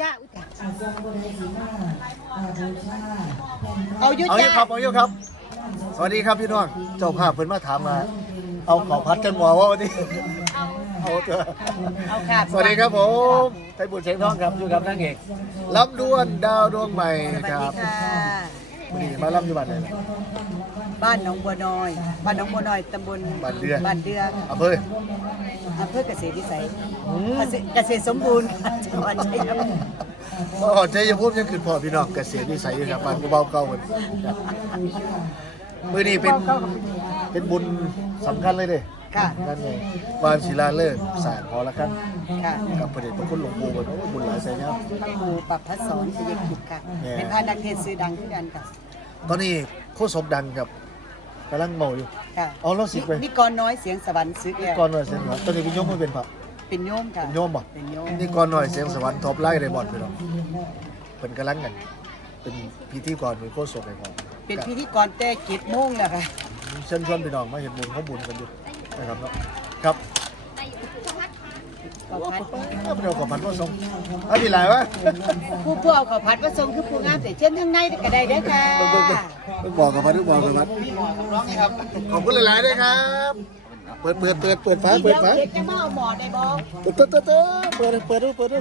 รื่องอันนี้ก็จ้าอุ้ยอาจารย์บุญศรีมาอาบูชาแผ่นทเอาองยุเอาจ้าอยู่ครับเอาอยู่ครับ สวัสดีครับพี่น้องเจ้าภาพเพิ่นมาถามมา เอาขอพัดกันหมอว่าวันนี้เอาเถอะเอาค่ะสวัสดีครับผมไทยบุญเชียงทองครับอยู่กับนางเอกรับดวนดาวดวงใหม่สวัสครัดีบ ค่ะ วันนี้มารับอยู่บ้านไหนล่ะบ้านหนองบัวน้อย บ้านหนองบัวน้อยตำบลบ้านเดือ บ้านเดืออำเภอ อำเภอเกษตรวิสัยเกษตรเกษตรสมบูรณ์ค่ะจังหวัดชัยภูมิอ๋อใจจะพูดยังคือพ่อพี่น้องเกษตรวิสัยอยู่ครับบ้านกูเบาเก่าเหมือนครับมื้อนี้เป็นเป็นบุญสำคัญเลยเด้ค่ะ นั่นไงวานศิลาฤกษ์สร้างพอละกันค่ะ กับพระเดชพระคุณหลวงปู่เพิ่นโอ้บุญหลายไสครับพระครูปรับพระสอนชยกิจค่ะ แหม่ เป็นพระนักเทศน์ชื่อดังที่กันค่ะ ตอนนี้โคศกดังกับกำลังเมาอยู่ ค่ะเอาเราสิไป นิกรน้อยเสียงสวรรค์ซึกแล้วก่อนหน่อยเสียงสวรรค์ตอนนี้เป็นโยมไม่เป็นพระเป็นโยมค่ะเป็นโยมบ่เป็นโยมนี่ก่อนหน่อยเสียงสวรรค์ท็อปไลน์ได้บอดไปหรอกเป็นกำลังกัน เป็นพิธีกรเป็นโคศกไอ้ของเป็นพิธีกรแต่กิจโมงแล้วค่ะ เชิญชวนพี่น้องมาเห็นบุญเขาบุญกันอยู่นะครับเนาะครับ ขอพัดเอาไปเอาของพันว่าทรงเอาพี่หลายวะผู้ผู้เอาขอพัดว่าทรงคือผู้งามแต่เช่นทั้งในก็ได้เด้อค่ะบอกกับพันต้อบอกกับพันขอบคุณหลายๆด้วยครับ เปิดเปิดเปิดเปิดฝาเปิดี๋ดยวฝาเด็กจะมาเอาหมอได้บ่เปิดเปิดเปิดเปิดเปิดดูเปิดดู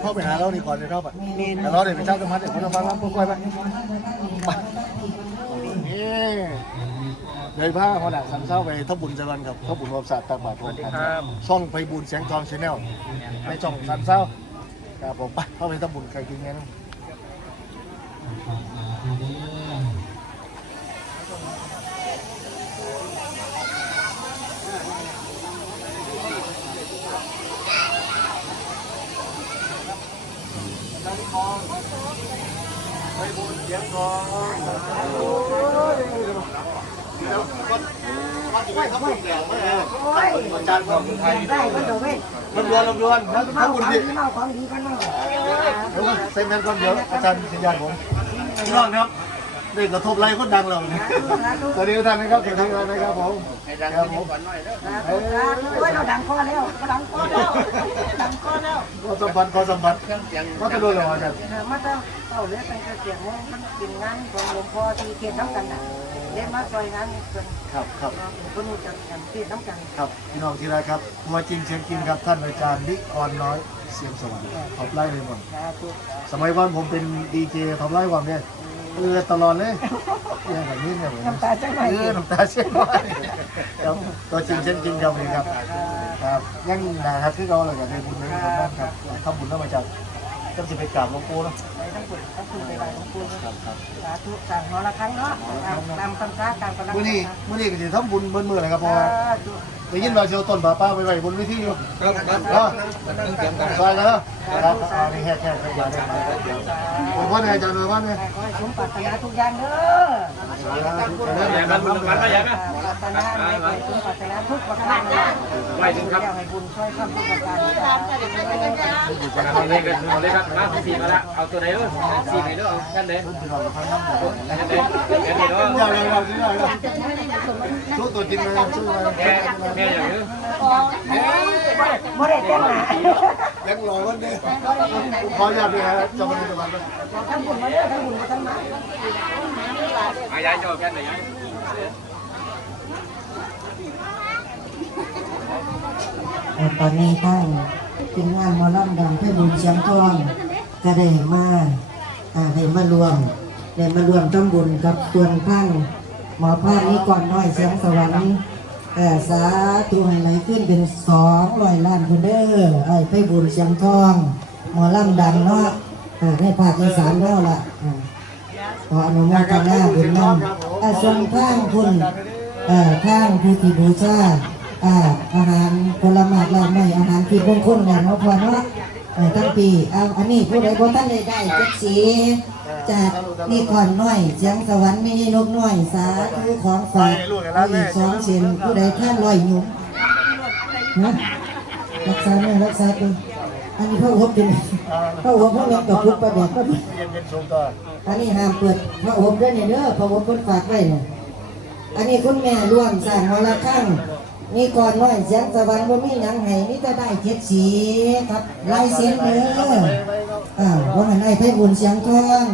เข้าไปหาเราดีก่อนเลยเข้าไปเมนแต่เราเดี๋ยวไปเช่าสมาร์ทเดี๋ยวผมจะฟังรับพวกกล้วยไปนี่ เดี๋ยวพาเขาดักสันเศร้าไปทบบุญเจริญกับทบบุญความสะอาดตากบาตรสวัสดีครับช่องไปบุญเสียงทองชาแนลในช่องสันเศร้าครับผมไปเข้าไปทบบุญใครกินไงนะไปบุญเสียงทองโอ้ยเดี๋ยวมันมันจะไม่แล้วไม่แล้วอาจารย์ของไทยได้ก็เดี๋ยวเว้ยลำดวนลำดวนทำบุญดิเอาของดีกันเนาะเดี๋ยวเซ็นกันก่อนเดี๋ยวอาจารย์สัญญาณผมพี่น้องครับเด็กกระทบไรคนดังเราเนี่ยสวัสดีทุกท่านนะครับสวัสดีทุกท่านนะครับผมครับผมโอ้ยเราดังคอแล้วดังคอแล้วดังคอแล้วขอสมผัสขอสมผัสก็จะโดนเหรออาจารย์มาตั้งเอาเรียกเป็นเสียงมันเป็นงานของหลวงพ่อที่เขตน้ำกันนะ เรียกมาซอยงานเป็นครับครับคนรู้จักกันเขตน้ำกันครับพี่น้องที่รักครับตัวจริงเสียงจริงครับท่านอาจารย์นิกรน้อยเสียงสวรรค์ท็อปไลน์เลยหมดสาธุสมัยก่อนผมเป็นดีเจท็อปไลน์วันเนี่ยเออตลอดเลยเนี่ยแบบนี้เนี่ยเหมือนน้ำตาจะไหลเออน้ำตาเสียน้อยครับตัวจริงเสียงจริงครับนี่ครับครับยังนะครับที่เราเลยกับในบุญในบุญนั่นครับทำบุญนั่นมาจาก จำสิไปกราบหลวงปู่เนาะไปทั้งหมดทั้งคุณไปไหว้หลวงปู่ครับครับสาธุสั่งหอละครั้งเนาะตามคำสาการประมื่อนี้มื่อนี้ก็จะทำบุญเมื่อเมื่อไรครับเพราะว่า สาธุ ได้ยินว่าเชียวต้นป่าป้าไปไว้บนเวิธีอยู่ครับครับครับซอยกันแล้วครับเอานี่แค่แค่แค่ยาได้ไหมโอ้ยพ่อเนี่ยอาจารย์มาบ้านเนี่ยขอให้สมปรารถนาทุกอย่างเด้อปรารถนาให้สมปรารถนาทุกประการไหวถึงครับให้บุญช่วยคำทุกประการเอาเลขกันเอาเลขครับมาสี่มาละเอาตัวไหนด้วยสี่ไหนด้วยเอาแค่ไหนพี่น้องพันน้ำหมดแค่ไหนแค่ไหนด้วยอย่าอย่าอย่าอย่าอย่าสู้ตัวจริงเลยสู้เลยแม่แม่อย่างนี้บ่ได้แต่งหนายังรอวันนี้ขออนุญาตด้วยครับจะมาดูตะวันไปทั้งบุญมาเด้อทั้งบุญมาทั้งมาอายายจอาแค่ไหนตอนนี้ตั้งทีมงานมอลำดังเพื่อบุญเชียงทองก็ได้มาอ่าได้มารวมได้มารวมทำบุญกับส่วนข้างหมอพานี้ก่อนน้อยเสียงสวรรค์ แต่สาธุให้ไหลขึ้นเป็นสองร้อยล้านคนเด้อไอ้ไปบุญเชียงทอง หมอลำดังเนาะอ่าในภาคอีสานเท่าละอ่าขออนุโมทนาบุญนำอาส่วนข้างคุณเอ่อข้างพิธีบูชาอ่าอาหารผลไม้ลาไม่อาหารที่มงคลอย่างเนาะพอเนาะ เอ่อตั้งปีเอาอันนี้ผู้ใดบ่ท่านได้ได้จักสีจากนี่ก่อนน้อยเสียงสวรรค์ไม่ใช่นกน้อยสาธุของฝากเอาอีกสองเสียนผู้ใดท่านลอยหนุ่มนะรักษาเนี่ยรักษาตัวอันนี้พระอบเป็นพระอบพระเล็กกับพุทธประเดี๋ยวก็เย็นเย็นสูงต่ออันนี้ห้ามเปิดพระอบด้วยเนี่ยเด้อพระอบเพิ่นฝากไว้เนี่ยเอันนี้คุณแม่ร่วมสร้างหอละครั้ง มีก่อนน้อยเสียงสวรรค์บ่มีหยังให้มีแต่ได้เจ็ดสีครับลายเสียงเด้ออ่าว่าหันได้ไผบุญเสียงทอง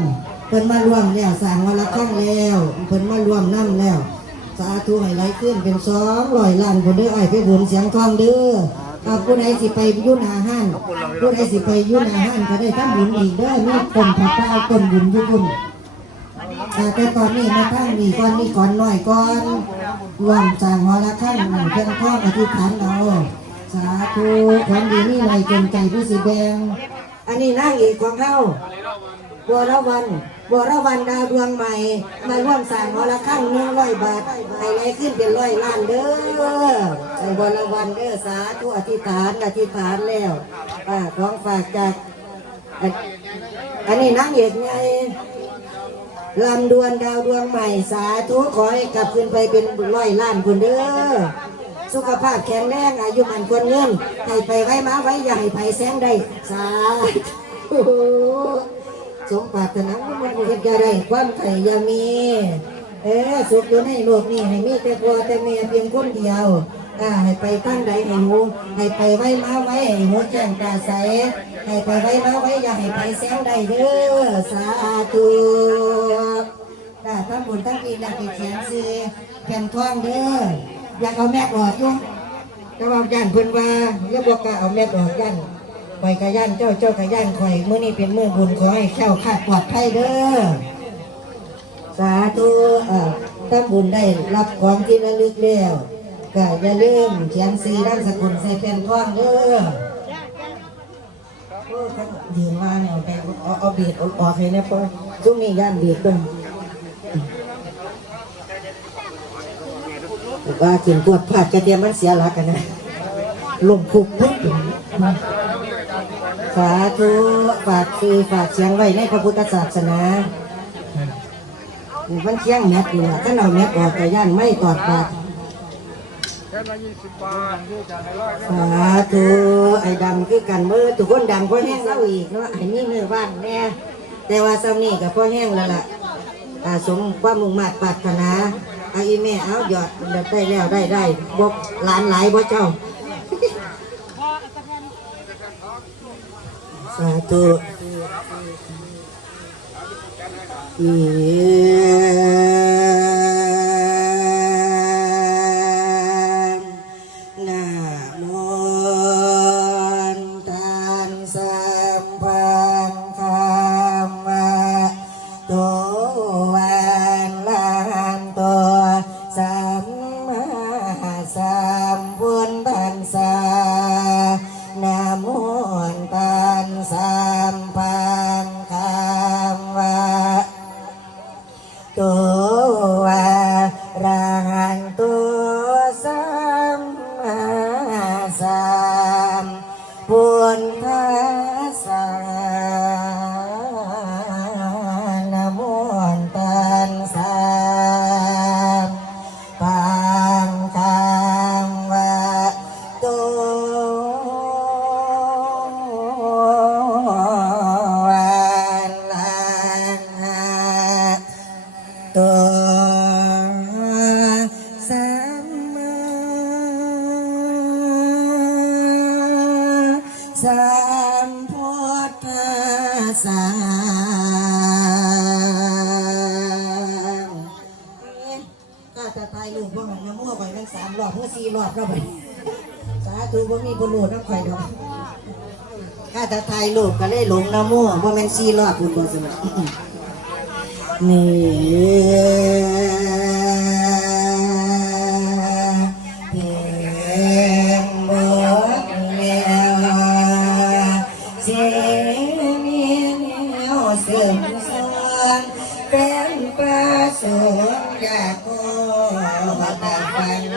เพิ่นมาร่วมแล้วสร้างหอละครั้งแล้วเพิ่นมาร่วมนํแล้ว สาธุให้ไหลขึ้นเป็นสองร้อยล้านคนเด้อไอ้ไผบุญเสียงทองเด้ออ่าผู้ใดสิไปยุ่นหาหานผู้ใดสิไปยุ่นหาห้านก็ได้ทำบุญอีกเด้อมีคนพระเจ้าคนบุญอยู่บุญแต่แต่ตอนนี้มาทั้งมีก่อนมีก่อนหน่อยก่อน รวมจางหอละขั้นหนึ่งเพียงพ่ออธิษฐานเอาสาธุความดีนี่หน่อยจนใจผู้สิแดง อันนี้นางเอกของเขาบัวละวันบัวละวันดาวดวงใหม่ มาร่วมสร้างหอละขั้นหนึ่งร้อยบาทให้ไรขึ้นเป็นร้อยล้านเด้อใส่บัวละวันเด้อสาธุอธิษฐานอธิษฐานแล้วอ่าของฝากจาก อันอันนี้นางเอกไง ลำดวนดาวดวงใหม่สาธุขอให้กลับคืนไปเป็นร้อยล้านคนเด้อสุขภาพแข็งแรงอายุมันควรเงินให้ไปไว้มาไว้อย่าให้ไปแสงได้สาธุสมปรารถนามันเห็นกระไรความไข่ยามี เออสุขอยู่ในโลกนี้ให้มีแต่พ่อแต่แม่เพียงคนเดียวอ่าให้ไปตั้งใดให้หูให้ไปไว้มาไว้ให้หัวแจ้งตาใสให้ไปไว้มาไว้อย่าให้ไปแสงได้เด้อสาธุ งบุญทั้งปีนักเขียนซื้อแผ่นทองเด้ออยากเอาแม่ออกอยู่แต่ว่าย่านเพิ่นว่าอย่าบอกกล้าเอาแม่ออกย่านข่อยกะย่านเจ้าเจ้ากะย่านข่อยมื้อนี้เป็นมื้อบุญขอให้แค้วคลาดปลอดภัยเด้อสาธุเอ่อถ้าบุญได้รับของที่ระลึกแล้วก็อย่าลืมเขียนสีด้านสกุลใส่เป็นท่องเด้อโอ้เขายืนว่าเนี่ยเอาไปเอาเอาเบียดเอาออกให้นะพ่อช่วงนี้ย่านเบียดด้วย ว่ากินปวดผาดกระเทียมมันเสียหลักกันนะลงคุกปุ๊บสาธุฝากคือฝากเสียงไว้ในพระพุทธศาสนามันเชียงแมทอยู่ถ้าเราแมทออกแต่ย่านไม่ตอดปากสาธุไอ้ดำคือกันมือทุกคนดำเพราะแห้งเราอีกเนาะไอ้นี่เมื่อว่างแน่แต่ว่าซ้ำนี่กับพ่อแห้งแล้วล่ะสมความมุ่งมั่นปรารถนา เอาอีแม่เอาหยอดได้แล้วได้ได้บอกหลานหลายบ่เจ้า สาธุอี พุทธัสสะก็จะตายลูกพ่อหันน้ำมั่วไปทั้งสามรอบเพื่อสี่รอบแล้วไปสาธุบ่ามีบุญหลดน้ำข่อยดอกข้าจะตายลูกก็เลยหลงน้ำมั่วว่าแม่นสี่รอบบุญบ่สนะนี่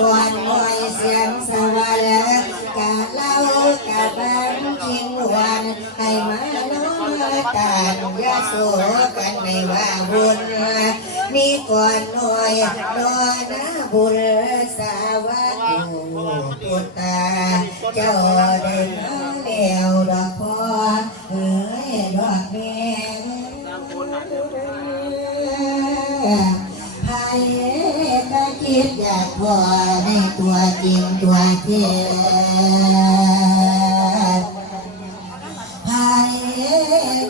ก่อนหน่อยเสียงสวรรค์กะเล่ากะบังคิงวันให้มาโนมาตานยาโสกันในว่าบุญมีก่อนหน่อยนอนะบุญสาวะปุตตาเจ้าได้มาแล้วดอกพ่อเอ้ยดอกแม่ พ่อในตัวจริงตัวเท็จไผ่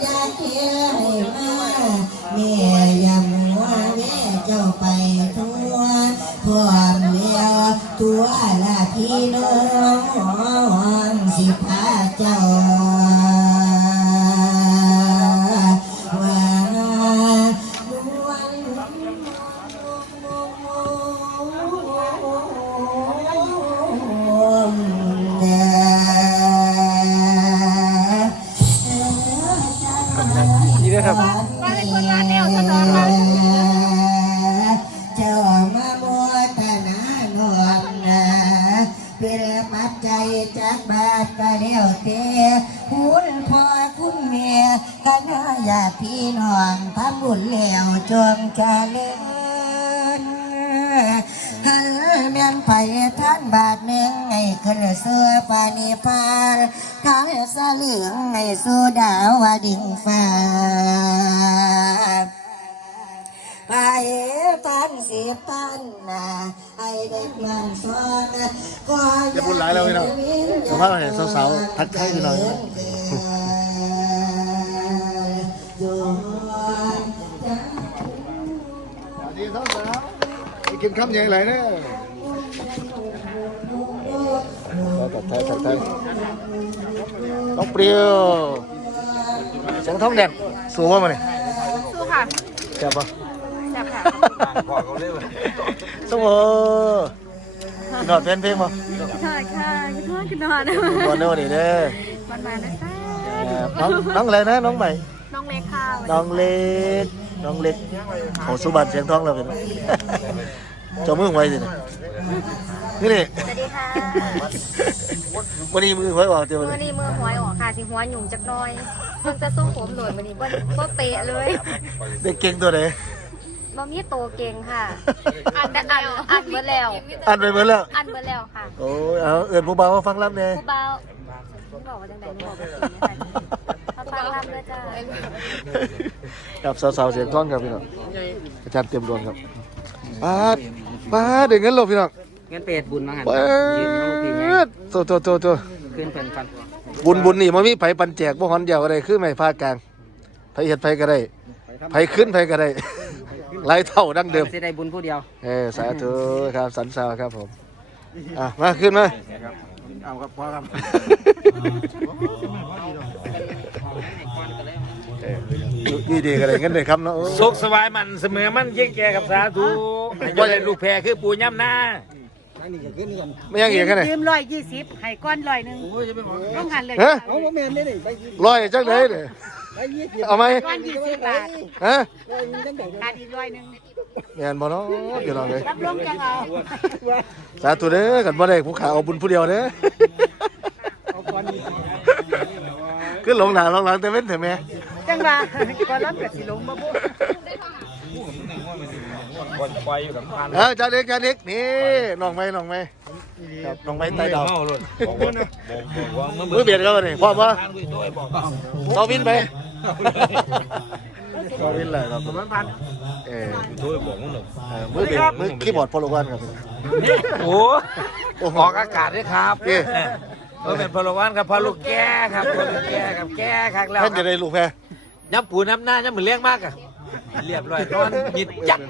ยาเที่ยวมาแม่ยำว่าแม่เจ้าไปทั่วพร้อมเลี้ยวตัวละพี่น้องสิพาเจ้า ป็นปัจจัยจากบาทก็แล้วแต่คุณพ่อคุณแม่คณะญาติพี่น้องทำบุญแล้วจงเจริญหันแม่นไปท่านบาทหนึ่งไงขึ้นเสื้อปานิพานขายสะเหลืองไงสู้ดาวดิ่งฟ้า ไปปันสิปันนะไอ้เด็กมันสอนก็อย่าพูดหลายแล้วพี่น้องเดี๋ยวพาเราเห็นสาวๆทักทายพี่น้องอยู่สวัสดีครับสาวไปกินข้าวยังไงเนี่ยตัดแทนตัดแทนน้องเปรี้ยวเสียงท้องแดดสูงว่ามันนี่สู้ค่ะแซ่บปะ แซ่บค่ะสมอกินหอดเป็นเพลงปะใช่ค่ะกินทอดกินนอนก่อนเด้อนี่เด้อมันมานะคะเอ่อน้องน้องอะไรนะน้องใหม่ น้องเล็กค่ะน้องเล็ก น้องเล็กโอ้สุบันเสียงท้องเราเป็นจมือไว้สิเนี่ยนี่นี่สวัสดีค่ะวันนี้มือไว้ออกเดียวมืเลอยนี่มือหวยออกค่ะสิหัวหยุ่มจักหน้อยเพิ่งจะส่งผมโดยมันนี้บ่บ่เตะเลย เด็กเก่งตัวไหน บ่มีโตเก่งค่ะ อันแต่อันอันเบิดแล้ว อันไปเมื่อแล้ว อันเบิดแล้วค่ะ โอ้ยเอาเอื่นผู้เบามาฟังรับเนี่ยผู้เบาผู้บอกว่าจังได๋หนูบอกว่าจริงนะคะเขาฟังรำเลยจ้าครับสาวๆเสียงท้องครับพี่น้องอาจารย์เตรียมดวงครับป้าดป้าดเด็กเงินหลบพี่น้องเงินเป็ดบุญมาหันป้ายืนเอาพี่ไงดโตโตโตโตขึ้นเพิ่นกันบุญบุญนี่มันมีไผปันแจกบ่ฮอนเดียวก็ได้คือไม่พากลางไผเฮ็ดไผก็ได้ไผขึ้นไผก็ได้ หลายเท่าดังเดิมสิได้บุญผู้เดียว เออสาธุครับสันสาวครับผมอะมาขึ้นมาเอาครับพ่อครับเอออยู่อยู่ดีกันเลยงั้นเลยครับเนาะโอ้สุขสบายมันเสมอมันเยี่ยงแก่กับสาธุให้เจ้าได้ลูกแพรคือปู่ย่ำหน้าไม่ยังอีกกันเลยยืมร้อยยี่สิบให้ก้อนร้อยหนึ่งต้องหันเลยฮะร้อยจังเลยเนี่ย เอาไหมก้อนยี่สิบบาทฮะขาดอีกร้อยหนึ่งแม่นบ่เนาะเดี๋ยวลองเลยรับรองจังเอาสาธุเด้อกันบ่ได้ผู้ขาเอาบุญผู้เดียวเด้อคือหลงหนาหลงหลังแต่เว้นเถอะแม่จังว่าก้อนรับกับสิลงบ่บุคนปล่อยอยู่กับพันเออจ้าเล็กจ้าเล็กนี่น้องไม้น้องไม้ครับน้องไม้ใต้ดาวบอกว่าบอกว่าเมื่อมือเบียดกันวะนี่พร้อมปะทานกุยตัวบอกต่อวินไป ต่อวินเลยครับมันพันเออตัวบอกมึงหนึ่งเออมือเบียดมือคีย์บอร์ดพอลวันครับโอ้ออกอากาศด้วยครับเอ๊ะเออเป็นพลวันครับพอลูกแก่ครับพอลูกแก่ครับแก่ครับแล้วท่านจะได้ลูกแพ้ย้ำปูน้ำหน้าย้ำเหมือนเลี้ยงมากอะเรียบร้อยนอนยิดจัด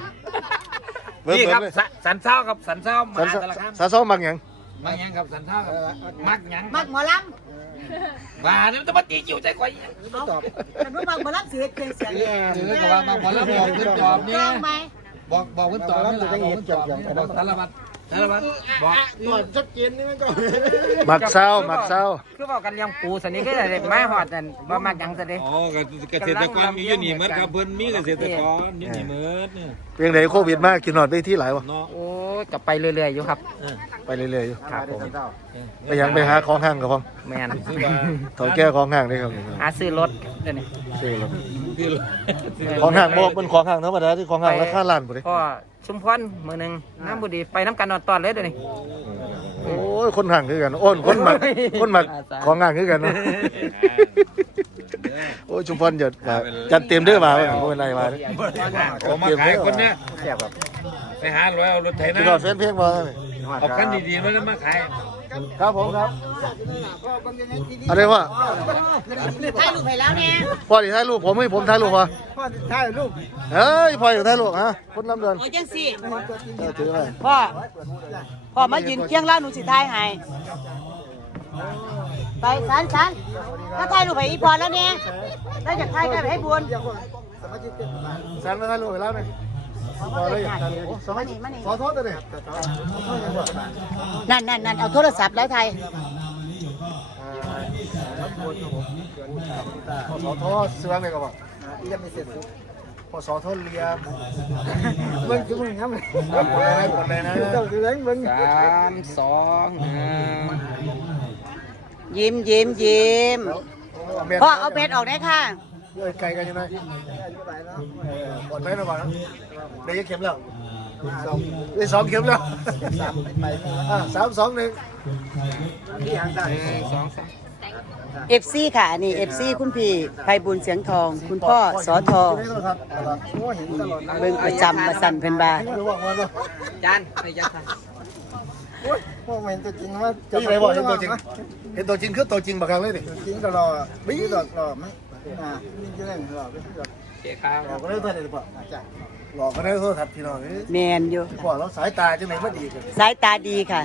เบิ่งนี่เบิ่ครับงเลยสันเศร้ากับสันเศร้ามาสันแต่ละครั้งสาซ้อมบางอย่างมักยังครับสันเศร้ากับมักยังมักหมอล ว่าเนี่ยมันจะมาตีจิ๋วใจกว่าำเอาแต่ว่ามักหมอลำเสียเกินเสียงเออก็ว่ามาหมอลำบอกขึ้นตอบเนี่ยร้องไหมบอกบอกขึ้นตอบนี่แหละบอกขึ้นตอบบอกสารวัตรสารวัตรบอกหมักเศร้าหมักเศร้าคือบอกกันยังปูสันนี้ก็ได้ไม้หอดนั่นบ่มักหยังซะเด้อ๋อเกษตรกรมีอยู่นี่เหมือนกับเพิ่นมีเกษตรกรอยู่นี่เหมือนเนี่ยเพียงใดโควิดมากกินหนอดไปที่หลายวะเนาะโอ้ย ยกลับไปเรื่อยๆอยู่ครับ ไปเรื่อยๆอยู่ครับผม ไปยังไปหาของห้างกับพ่อแมนถอยแก้ของห้างได้ครับหาซื้อรถเดี๋ยวนี้ซื้อแล้วของห้างบอกเป็นของห้างธรรมดาที่ของห้างราคาล้านบ่ดิพ่อชุมพรมือหนึ่งน้ำบุดีไปน้ำกันนอนตอนเลยเดี๋ยวนี้โอ้ยคนห้างคือกันโอ้นคนหมักคนหมักของห้างคือกันเนาะโอ้ยชุมพรจะมาจัดเต็มเด้อมาบ่เป็นไรมาเด้อออกมาขายคนเนี้ยแซ่บครับ ไปหาร้อยเอารถไถที่นาเราเฟ้นเพลงบ่นี่เอาคันดีๆมาแล้วมาขายครับผมครับอะไรวะถ่ายรูปให้แล้วเนี่ยพ่อดิถ่ายรูปผมให้ผมถ่ายรูปวะพ่อถ่ายรูปเฮ้ยพ่ออยู่ถ่ายรูปฮะคนลำเดือนโอ้ยจังสิเออถือไปพ่อพ่อมายืนเคียงเล่าหนูสิทายให้ไปสันสันถ้าถ่ายรูปให้อีพอแล้วเนี่ยแล้วจะถ่ายกันให้บุญแซนมาถ่ายรูปไปแล้วนี่พอเลย อยากถ่ายรูปโอ้สองมานี่มานี่ขอโทษด้วยนี่นั่นนั่นนั่นเอาโทรศัพท์แล้วถ่ายพอสอทอเสือเลยก็บอกเรียมไม่เสร็จพอสอทอเรียมเบิ่งจุ๊บมึงครับกดเลยนะกดเลยนะเจ้าถือแรงเบิ่งสามสองหนึ่งยิ้มยิ้มยิ้มพ่อเอาเบ็ดออกได้ค่ะ เยอะไกลกันยังไงกดไหมนะก่อนนะได้ยังเข็มแล้วได้สองเข็มแล้วอ่าสามสองหนึ่งหนึ่งสองสามเอฟซีค่ะนี่เอฟซีคุณพี่ไพบุญเสียงทอง คุณพ่อสอทอเบิ่งประจำมาสั่นเพิ่นบารู้ว่ามันว่าจานไปยัดค่ะพ่อเห็นตัวจริงว่าจะไหนบอกเห็นตัวจริงเห็นตัวจริงคือตัวจริงบักครั้งเลยดิจริงก็รอบี้หลอกหลอกไหม อ่านี่จะเล่นหลอกไม่หลอกเจ๊ครับหลอกก็ได้ตัวไหนดีกว่าจ้ะหลอกก็ได้โทษทัดพี่น้องเอ้ยแมนอยู่พ่อเราสายตาจังไหนมาดีกันสายตาดีค่ะ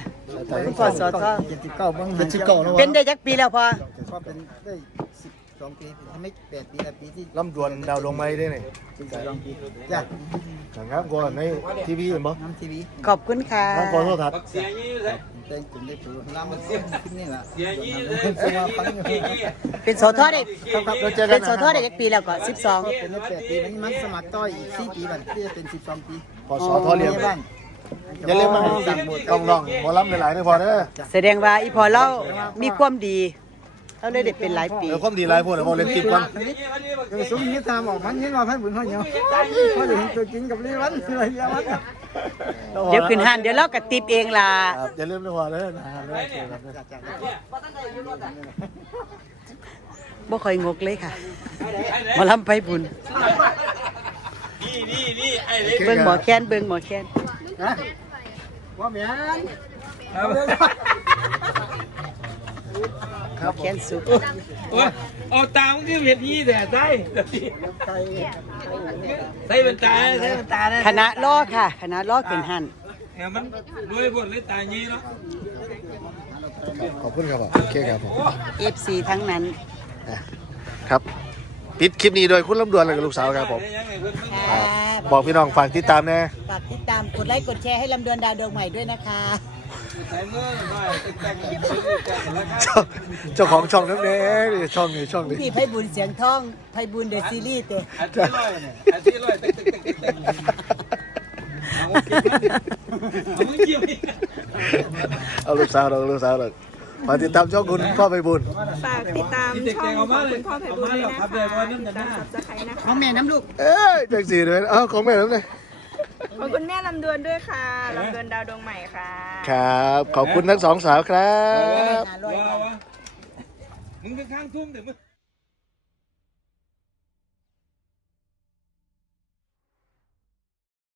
คุณพ่อสอทอ เจ็ดสิบเก้าบ้างเป็นชิเก่าแล้วเป็นได้จักปีแล้วพ่อพ่อเป็นได้สิบสองปีทำไม่แปดปีแล้วปีที่ลำดวนดาวลงไม้ได้นี่สิบสองปีจ้ะสังครับก่อนในทีวีเห็นบ่น้ำทีวีขอบคุณค่ะน้องขอโทษทัดเสียยี่เลย เต้นจุ่มได้ถูน้ำมันขึ้นนี่แหละเสียยี่เลยเสียฟังอยู่เป็นสอทอได้ครับครับเราเจอกัเป็นนสอทอได้จักปีแล้วก็สิบสองเป็นได้แปดปีมันมันสมัครต่ออีกสี่ปีบัดที่จะเป็นสิบสองปีพอสอทอเรียนบ้านอย่าลืมมาต้องน้องหมอลำหลายๆนี่พอเด้อแสดงว่าอีพอเรามีความดีเราเลยได้เป็นหลายปีเออความดีหลายพวกเดี๋ยวพอเล่นติดกันเออสมนี้ตามออกมันเห็นว่าพันบุญพ่อเนาะพ่อเห็นตัวจริงกับลีวันอะไรเงี้ยวัน เดี๋ยวขึ้นหันเดี๋ยวเรากระติบเองล่ะครับอย่าลืมนะพอเด้อนะฮะเด้อเจอกันเด้อบ่ค่อยงกเลยค่ะหมอลำไปบุญนี่นี่นี่ไอ้เล็กเบิ่งหมอแค้นเบิ่งหมอแค้นว่าแม่น หมอแค้นสุดโอ้ยเอาตามที่เห็นยี่แต่ใส่ใส่เป็นตาใส่เป็นตาได้คณะล้อค่ะ คณะล้อขึ้นหันเนี่ยมันรวยหมดเลยตายี่เนาะขอบคุณครับผมโอเคครับผม FC ทั้งนั้นครับปิดคลิปนี้โดยคุณลำดวนและกับลูกสาวครับผมครับบอกพี่น้องฝากติดตามแน่ฝากติดตามกดไลค์กดแชร์ให้ลำดวนดาวดวงใหม่ด้วยนะคะใส่ เมื่อหน่อยแต่งแล้วเจ้าเจ้าของช่องน้ำแน่นี่ช่องนี้ช่องนี้พี่ไพบุญเสียงทองไพบุญเดอะซีรีส์เตะอันที่ร้อยเนี่ยอันที่ร้อยตึ๊กตึ๊กตึ๊กตึ๊กเอามึงเกี่ยวเอาลูกสาวเราลูกสาวเรามาติดตามช่องคุณพ่อไปบุญฝากติดตามช่องของคุณพ่อไพบูลย์ด้วยนะคะติดตามสับสไครนะคะน้องแม่น้ำลูกเอ้ยจังสีเลยเอ้าของแม่แล้วเลย ขอบคุณแม่ลำดวนด้วยค่ะลำดวนดาวดวงใหม่ค่ะครับ ขอบคุณทั้งสองสาวครับ ว้าวมึงเป็นข้างทุ่มเดี๋ยวมึง